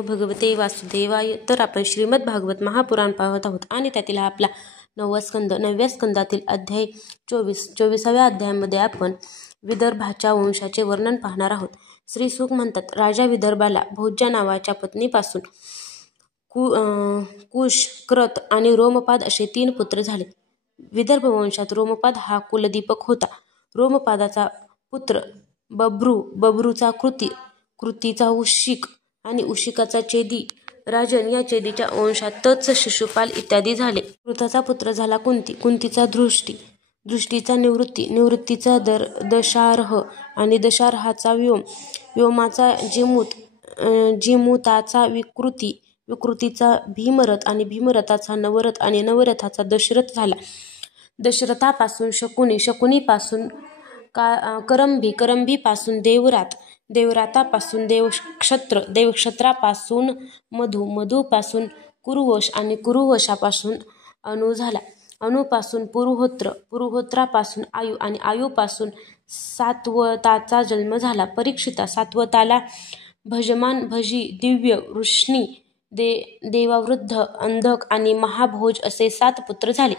नमो भगवते वासुदेवाय. तर आपण श्रीमद भागवत महापुराण पाहत आहोत आणि त्यातील आपला 9वा स्कंद. 9व्या स्कंदातील अध्याय 24व्या अध्यायामध्ये आपण विदर्भाच्या वंशाचे वर्णन पाहणार आहोत. श्री सुख म्हणतात, राजा विदर्भाला भोज्या नावाच्या पत्नीपासून कुश, कृत आणि रोमपाद असे 3 पुत्र झाले. विदर्भ वंशात रोमपाद हा कुलदीपक होता. रोमपादाचा पुत्र बभ्रू, बभ्रूचा कृती, कृतीचा उशिक आणि उशिकाचा चेदी राजन. या चेदीच्या वंशात तत्स, शिशुपाल इत्यादी झाले. कृताचा पुत्र झाला कुंती, कुंतीचा दृष्टी, दृष्टीचा निवृत्ती, निवृत्तीचा दशार्ह आणि दशार्हाचा व्योम, व्योमाचा जिमूत, जिमूताचा विकृती, विकृतीचा भीमरथ आणि भीमरथाचा नवरथ आणि नवरथाचा दशरथ झाला. दशरथापासून शकुनी, शकुनीपासून करंभी, करंभीपासून देवरात, देवरातापासून देवक्षत्र, देवक्षत्रापासून मधु, मधूपासून कुरुवश आणि कुरुवशापासून अनु झाला. अणुपासून पुरुहोत्र, पुरुहोत्रापासून आयु आणि आयुपासून सात्वताचा जन्म झाला. परीक्षिता, सात्वताला भजमान, भजी, दिव्य, वृष्णी, देवावृद्ध, अंधक आणि महाभोज असे 7 पुत्र झाले.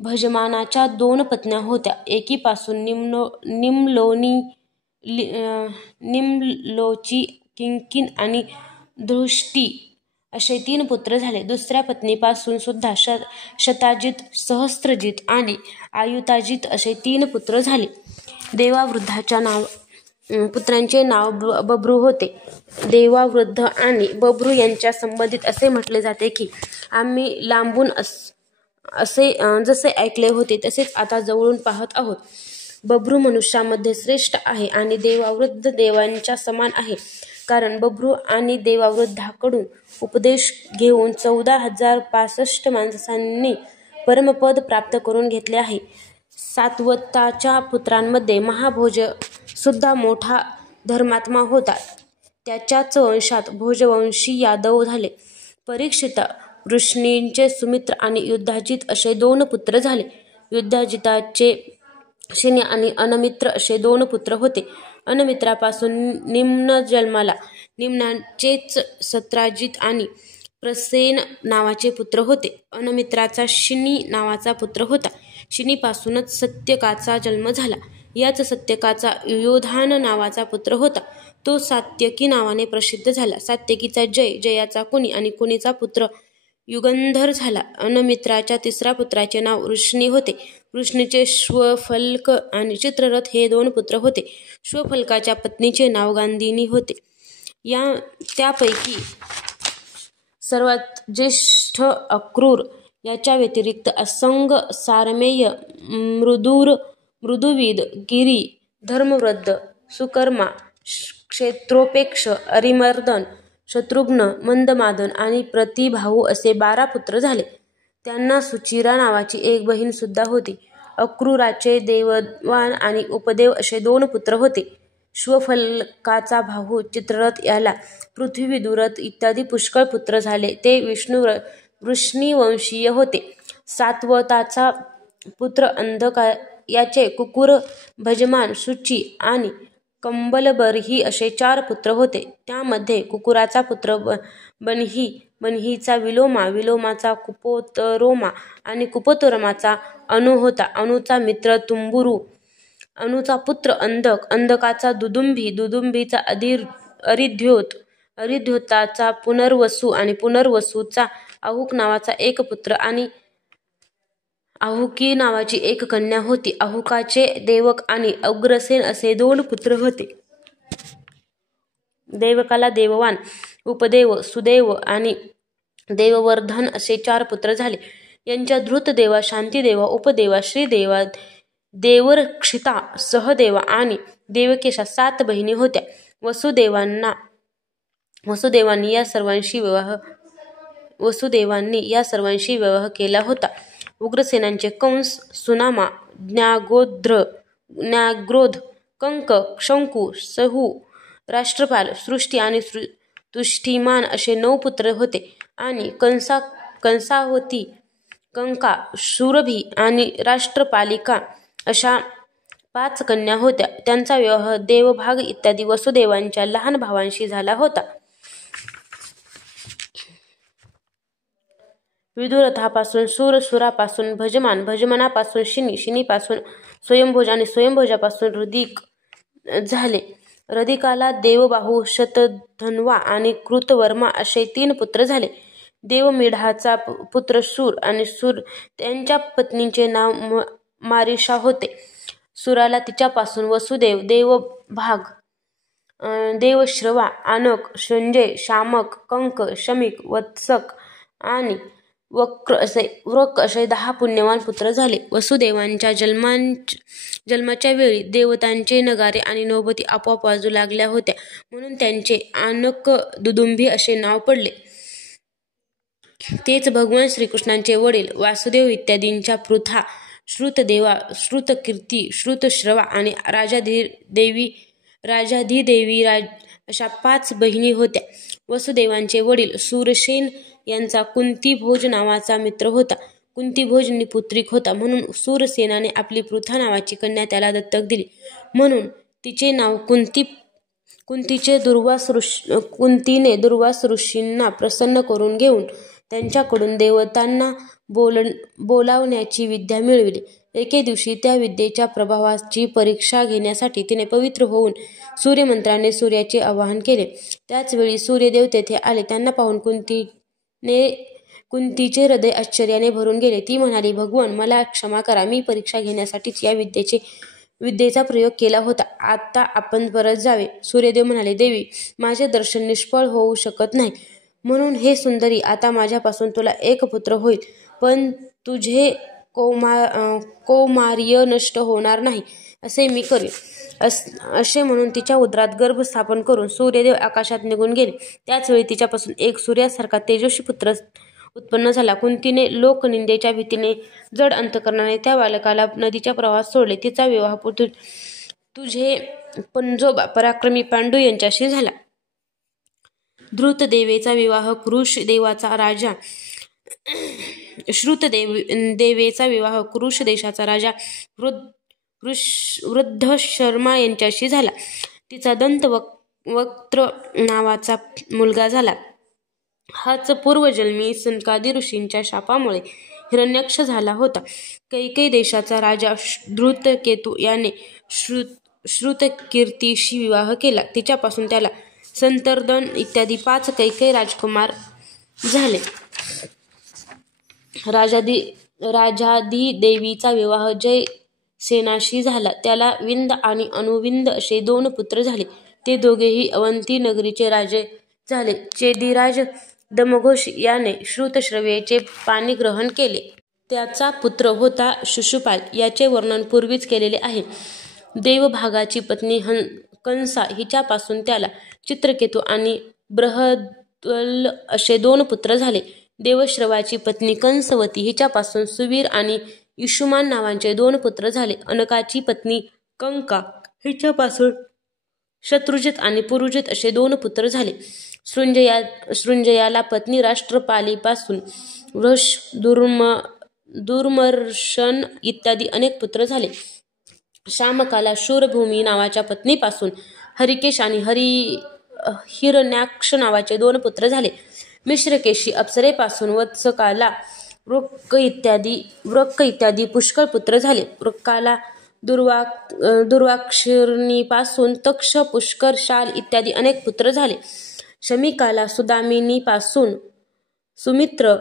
भजमानाच्या 2 पत्न्या होत्या. एकीपासून निम्लोची, किंकिन आणि दृष्टी असे 3 पुत्र झाले. दुसऱ्या पत्नीपासून सुद्धा शताजित, सहस्त्रजित आणि आयुताजित असे 3 पुत्र झाले. देवावृद्धाच्या पुत्रांचे नाव बभ्रू होते. देवावृद्ध आणि बभ्रू यांच्या संबंधित असे म्हटले जाते की, आम्ही लांबून असे जसे ऐकले होते तसेच आता जवळून पाहत आहोत. बभ्रू मनुष्यामध्ये श्रेष्ठ आहे आणि देवावृद्ध देवांच्या समान आहे, कारण बभ्रू आणि देवावृद्धाकडून उपदेश घेऊन 14,065 माणसांनी परमपद प्राप्त करून घेतले आहे. सात्वताच्या पुत्रांमध्ये महाभोज सुद्धा मोठा धर्मात्मा होता. त्याच्याच वंशात भोजवंशी यादव झाले. परीक्षिता, वृष्णींचे सुमित्र आणि युद्धाजित असे 2 पुत्र झाले. युद्धाजिताचे शिनी आणि अनमित्र असे 2 पुत्र होते. अनमित्रापासून निम्न जन्माला. निम्नाचेच सत्राजित आणि प्रसेन नावाचे पुत्र होते. अनमित्राचा शिनी नावाचा पुत्र होता. शिनीपासूनच सत्यकाचा जन्म झाला. याच सत्यकाचा युयोधान नावाचा पुत्र होता. तो सात्यकी नावाने प्रसिद्ध झाला. सात्यकीचा जय, जयाचा कुनी आणि कुनीचा पुत्र युगंधर झाला. अनमित्राच्या 3ऱ्या पुत्राचे नाव वृष्णी होते. वृष्णीचे श्वफल्क आणि चित्ररथ हे 2 पुत्र होते. श्वफल्काच्या पत्नीचे नाव गांधिनी होते. त्यापैकी सर्वात ज्येष्ठ अक्रूर, याच्या व्यतिरिक्त असंग, सारमेय, मृदुविद, गिरी, धर्मवृद्ध, सुकर्मा, क्षेत्रोपेक्ष, अरिमर्दन, शत्रुघ्न, मंदमादन आणि प्रतिभाऊ असे 12 पुत्र झाले. त्यांना सुचिरा नावाची एक बहीण सुद्धा होती. अक्रूराचे देववान आणि उपदेव असे 2 पुत्र होते. श्वफल्काचा भाऊ चित्ररथ याला पृथ्वीदुरथ इत्यादी पुष्कळ पुत्र झाले. ते वृष्णीवंशीय होते. सात्वताचा पुत्र अंधक याचे कुकुर, भजमान, सुची आणि कंबलबर्ही असे 4 पुत्र होते. त्यामध्ये कुकुराचा पुत्र बनही, बनहीचा विलोमा, विलोमाचा कुपोतरोमा आणि कुपोतरोमाचा अनु होता. अनुचा मित्र तुंबुरू, अनुचा पुत्र अंधक, अंधकाचा दुदुंभी, दुदुंभीचा अरिध्योत, अरिध्योताचा पुनर्वसू आणि पुनर्वसूचा आहुक नावाचा एक पुत्र आणि आहुकी नावाची एक कन्या होती. आहुकाचे देवक आणि अग्रसेन असे 2 पुत्र होते. देवकाला देववान, उपदेव, सुदेव आणि देववर्धन असे 4 पुत्र झाले. यांच्या धृतदेवा, शांतिदेवा, उपदेवा, श्रीदेवा, देवरक्षिता, सहदेवा आणि देवकेशा 7 बहिणी होत्या. वसुदेवांनी या सर्वांशी विवाह केला होता. उग्रसेनांचे कंस, सुनामा, न्याग्रोध, कंक, शंकू, सहू, राष्ट्रपाल, सृष्टी आणि तुष्टिमान असे 9 पुत्र होते. आणि कंसावती, कंका, सुरभी आणि राष्ट्रपालिका अशा 5 कन्या होत्या. त्यांचा विवाह देवभाग इत्यादी वसुदेवांच्या लहान भावांशी झाला होता. विदुरथापासून सूर, सुरापासून भजमान, भजमनापासून शिनी, शिनीपासून स्वयंभोज आणि स्वयंभोजापासून रदिक झाले. रदिकाला देवबाहू, शतधन्वा आणि कृतवर्मा असे 3 पुत्र झाले. देवमीढाचा पुत्र सूर आणि सूर त्यांच्या पत्नीचे नाव मारिषा होते. सूराला तिच्यापासून वसुदेव, देवभाग, देवश्रवा, आनक, संजय, शामक, कंक, शमिक, वत्सक आणि वृक असे 10 पुण्यवान पुत्र झाले. वसुदेवांच्या जन्माच्या वेळी देवतांचे नगारे आणि नौबती आपोआप वाजू लागल्या होत्या, म्हणून त्यांचे आनक दुदुंभी असे नाव पडले. तेच भगवान श्रीकृष्णांचे वडील वासुदेव इत्यादींच्या पृथा, श्रुतदेवा, श्रुतकीर्ती, श्रुतश्रवा आणि राजाधिदेवी अशा 5 बहिणी होत्या. वसुदेवांचे वडील सूरसेन यांचा कुंतीभोज नावाचा मित्र होता. कुंतीभोज निपुत्रिक होता, म्हणून सूरसेनाने आपली पृथा नावाची कन्या त्याला दत्तक दिली. म्हणून तिचे नाव कुंती. कुंतीने दुर्वास ऋषींना प्रसन्न करून घेऊन त्यांच्याकडून देवतांना बोलावण्याची विद्या मिळविली. एके दिवशी त्या विद्येच्या प्रभावाची परीक्षा घेण्यासाठी तिने पवित्र होऊन सूर्यमंत्राने सूर्याचे आवाहन केले. त्याचवेळी सूर्यदेव तेथे आले. त्यांना पाहून कुंतीचे हृदय आश्चर्याने भरून गेले. ती म्हणाली, भगवान, मला क्षमा करा. मी परीक्षा घेण्यासाठीच या विद्येचा प्रयोग केला होता. आता आपण परत जावे. सूर्यदेव म्हणाले, देवी, माझे दर्शन निष्फळ होऊ शकत नाही. म्हणून हे सुंदरी, आता माझ्यापासून तुला एक पुत्र होईल, पण तुझे कौमार्य नष्ट होणार नाही, असे मी करेन. असे म्हणून तिच्या उदरात गर्भ स्थापन करून सूर्यदेव आकाशात निघून गेले. त्याचवेळी तिच्यापासून एक सूर्यासारखा तेजस्वी पुत्र उत्पन्न झाला. कुंतीने लोकनिंदेच्या भीतीने जड अंतकरणाने त्या बालकाला नदीच्या प्रवाहात सोडले. तिचा विवाह तुझे पंजोबा पराक्रमी पांडू यांच्याशी झाला. धृतदेवेचा विवाह श्रुतदेवेचा विवाह कुरुश देशाचा राजा वृद्धशर्मा यांच्याशी झाला. तिचा दंतवक्त्र नावाचा मुलगा झाला. हाच पूर्वजन्मी सनकादी ऋषींच्या शापामुळे हिरण्याक्ष झाला होता. कैकेयी देशाचा राजा धृतकेतू याने श्रुतकीर्तीशी विवाह केला. तिच्यापासून त्याला संतर्दन इत्यादी 5 कैकेयी राजकुमार झाले. राजाधिदेवीचा विवाह जयसेनाशी झाला. त्याला विंद आणि अनुविंद असे 2 पुत्र झाले. ते दोघेही अवंती नगरीचे राजे झाले. चेदिराज दमघोष याने श्रुतश्रवेचे पाणिग्रहण केले. त्याचा पुत्र होता शिशुपाल. याचे वर्णन पूर्वीच केलेले आहे. देवभागाची पत्नी कंसा हिच्यापासून त्याला चित्रकेतू आणि बृहद्वल असे 2 पुत्र झाले. देवश्रवाची पत्नी कंसवती हिच्यापासून सुवीर आणि इषुमान नावांचे 2 पुत्र झाले. अनकाची पत्नी कंका हिच्यापासून शत्रुजित आणि पुरुजित असे 2 पुत्र झाले. सृंजयाला पत्नी राष्ट्रपालीपासून वृष, दुर्मर्शन इत्यादी अनेक पुत्र झाले. शामकाला शूरभूमी नावाच्या पत्नीपासून हरिकेश आणि हिरण्याक्ष नावाचे 2 पुत्र झाले. मिश्रकेशी अप्सरेपासून वत्सकाला वृक्क इत्यादी पुष्कळ पुत्र झाले. वृक्काला दुर्वाक्षिणीपासून तक्ष, पुष्कर, शाल इत्यादी अनेक पुत्र झाले. शमिकाला सुदामिनीपासून सुमित्र,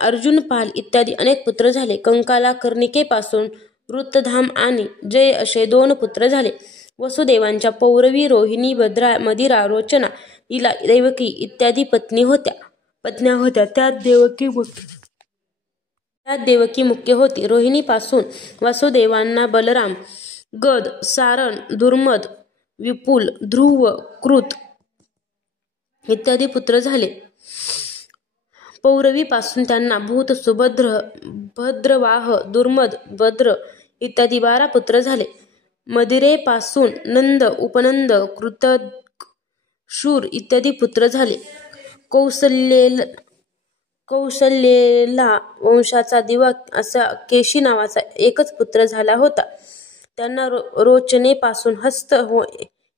अर्जुनपाल इत्यादी अनेक पुत्र झाले. कंकाला कर्णिकेपासून वृत्तधाम आणि जय असे 2 पुत्र झाले. वसुदेवांच्या पौरवी, रोहिणी, भद्रा, मदिरा, रोचना, इला, देवकी इत्यादी पत्न्या होत्या. त्यात देवकी मुख्य होती. रोहिणीपासून वासुदेवांना बलराम, गद, सारण, दुर्मद, विपुल, ध्रुव, कृत इत्यादी पुत्र झाले. पौरवीपासून त्यांना भूत, सुभद्र, भद्रवाह, दुर्मद, भद्र इत्यादी 12 पुत्र झाले. मदिरेपासून नंद, उपनंद, कृतक, शूर इत्यादी पुत्र झाले. कौसल्येला वंशाचा दिवा असा केशी नावाचा एकच पुत्र झाला होता. त्यांना रोचनेपासून हस्त,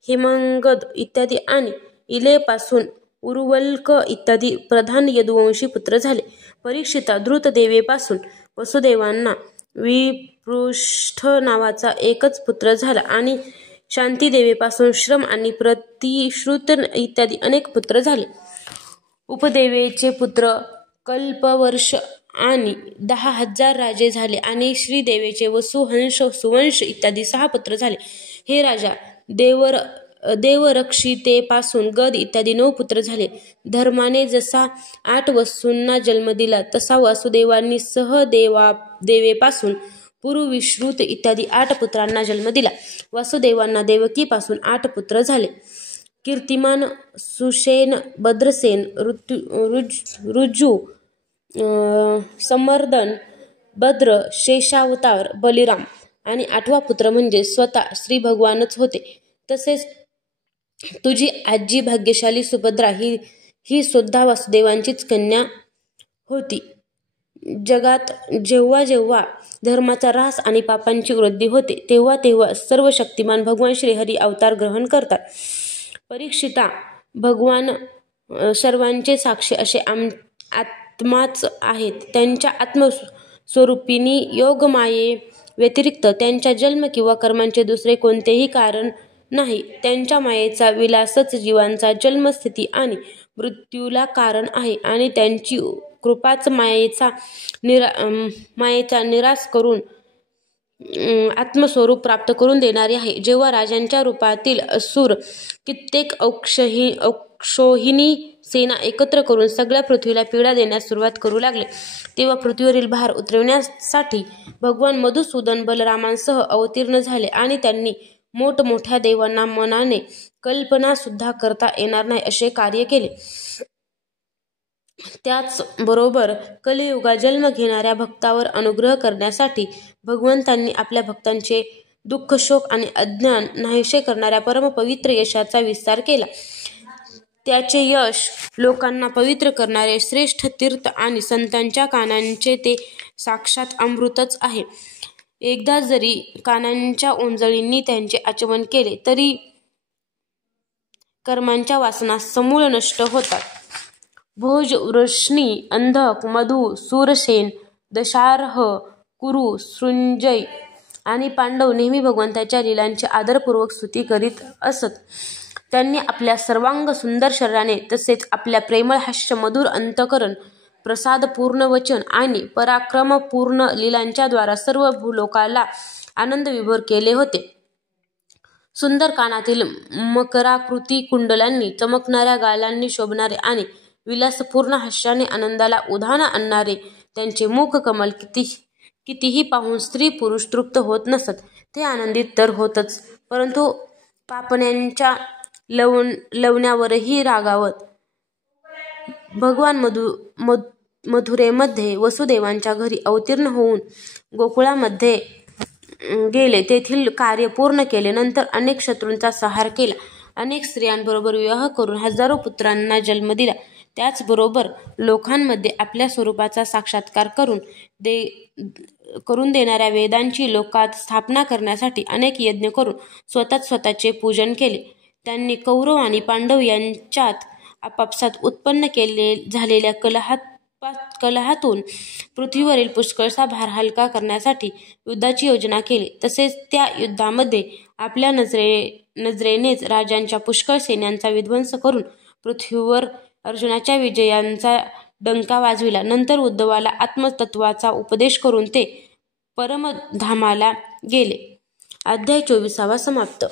हेमंगद इत्यादी आणि इलेपासून उरुवल्क इत्यादी प्रधान यदुवंशी पुत्र झाले. परीक्षिता धृतदेवेपासून वसुदेवांना विपृष्ठ नावाचा एकच पुत्र झाला आणि शांतीदेवीपासून श्रम आणि प्रतिश्रुत इत्यादी अनेक पुत्र झाले. उपदेवेचे पुत्र कल्पवर्ष आणि 10,000 राजे झाले आणि श्रीदेवीचे वसु, हंस, सुवंश इत्यादी 6 पुत्र झाले. हे राजा देवरक्षितेपासून गद इत्यादी 9 पुत्र झाले. धर्माने जसा 8 वसूंना जन्म दिला तसा वासुदेवांनी सहदेवेपासून पुरुविश्रुत इत्यादी 8 पुत्रांना जन्म दिला. वासुदेवांना देवकीपासून 8 पुत्र झाले. कीर्तिमान, सुषेण, भद्रसेन, ऋजु, समर्दन, भद्र, शेषावतार, बलिराम आणि 8वा पुत्र म्हणजे स्वतः श्री भगवानच होते. तसेच तुझी आजी भाग्यशाली सुभद्रा ही सुद्धा वासुदेवांचीच कन्या होती. जगात जेव्हा जेव्हा धर्माचा ऱ्हास आणि पापांची वृद्धी होते तेव्हा तेव्हा सर्व शक्तिमान भगवान श्रीहरी अवतार ग्रहण करतात. परीक्षिता, भगवान सर्वांचे साक्षी असे आत्माच आहेत. त्यांच्या आत्मस्वरूपिणी योगमाये व्यतिरिक्त त्यांच्या जन्म किंवा कर्मांचे दुसरे कोणतेही कारण नाही. त्यांच्या मायेचा विलासच जीवांचा जन्म, स्थिती आणि मृत्यूला कारण आहे आणि त्यांची कृपाच मायेचा निराश करून आत्मस्वरूप प्राप्त करून देणारी आहे. जेव्हा राजांच्या रूपातील असुर कित्येक अक्षोहिणी सेना एकत्र करून सगळ्या पृथ्वीला पीडा देण्यास सुरुवात करू लागले तेव्हा पृथ्वीवरील भार उतरविण्यासाठी भगवान मधुसूदन बलरामांसह अवतीर्ण झाले आणि त्यांनी मोठमोठ्या देवांना मनाने कल्पना सुद्धा करता येणार नाही असे कार्य केले. त्याचबरोबर कलियुगात जन्म घेणाऱ्या भक्तावर अनुग्रह करण्यासाठी भगवंतांनी आपल्या भक्तांचे दुःख, शोक आणि अज्ञान नाहीसे करणाऱ्या परमपवित्र यशाचा विस्तार केला. त्याचे यश लोकांना पवित्र करणारे श्रेष्ठ तीर्थ आणि संतांच्या कानांचे ते साक्षात अमृतच आहे. एकदा जरी कानांच्या ओंजळींनी त्यांचे आचमन केले तरी कर्मांच्या वासना समूळ नष्ट होतात. भोज, वृष्णी, अंधक, मधु, सूरसेन, दशार्ह, कुरु, सृंजय आणि पांडव नेहमी भगवंताच्या लीलांची आदरपूर्वक स्तुती करीत असत. त्यांनी आपल्या सर्वांग सुंदर शरीराने तसेच आपल्या प्रेमळ हास्य, मधुर अंतःकरण, प्रसादपूर्ण वचन आणि पराक्रमपूर्ण लीलांच्या द्वारा सर्व भूलोकाला आनंदविभोर केले होते. सुंदर कानातील मकराकृती कुंडलांनी, चमकणाऱ्या गालांनी शोभणारे आणि विलासपूर्ण हास्याने आनंदाला उधाण आणणारे त्यांचे मुखकमल कितीही पाहून स्त्री पुरुष तृप्त होत नसत. ते आनंदित तर होतच, परंतु पापण्यांच्या लवण्यावरही रागावत. भगवान मथुरेमध्ये वसुदेवांच्या घरी अवतीर्ण होऊन गोकुळामध्ये गेले. तेथील कार्य पूर्ण केले. नंतर अनेक शत्रूंचा संहार केला. अनेक स्त्रियांबरोबर विवाह करून हजारो पुत्रांना जन्म दिला. त्याचबरोबर लोकांमध्ये आपल्या स्वरूपाचा साक्षात्कार करून देणाऱ्या वेदांची लोकात स्थापना करण्यासाठी अनेक यज्ञ करून स्वतःचे पूजन केले. त्यांनी कौरव आणि पांडव यांच्यात आपापसात उत्पन्न झालेल्या कलहातून पृथ्वीवरील पुष्कळसा भार हलका करण्यासाठी युद्धाची योजना केली. तसेच त्या युद्धामध्ये आपल्या नजरेनेच राजांच्या पुष्कळ सैन्यांचा विध्वंस करून पृथ्वीवर अर्जुनाच्या विजयांचा डंका वाजविला. नंतर उद्धवाला आत्मतत्वाचा उपदेश करून ते परमधामाला गेले. अध्याय 24 समाप्त.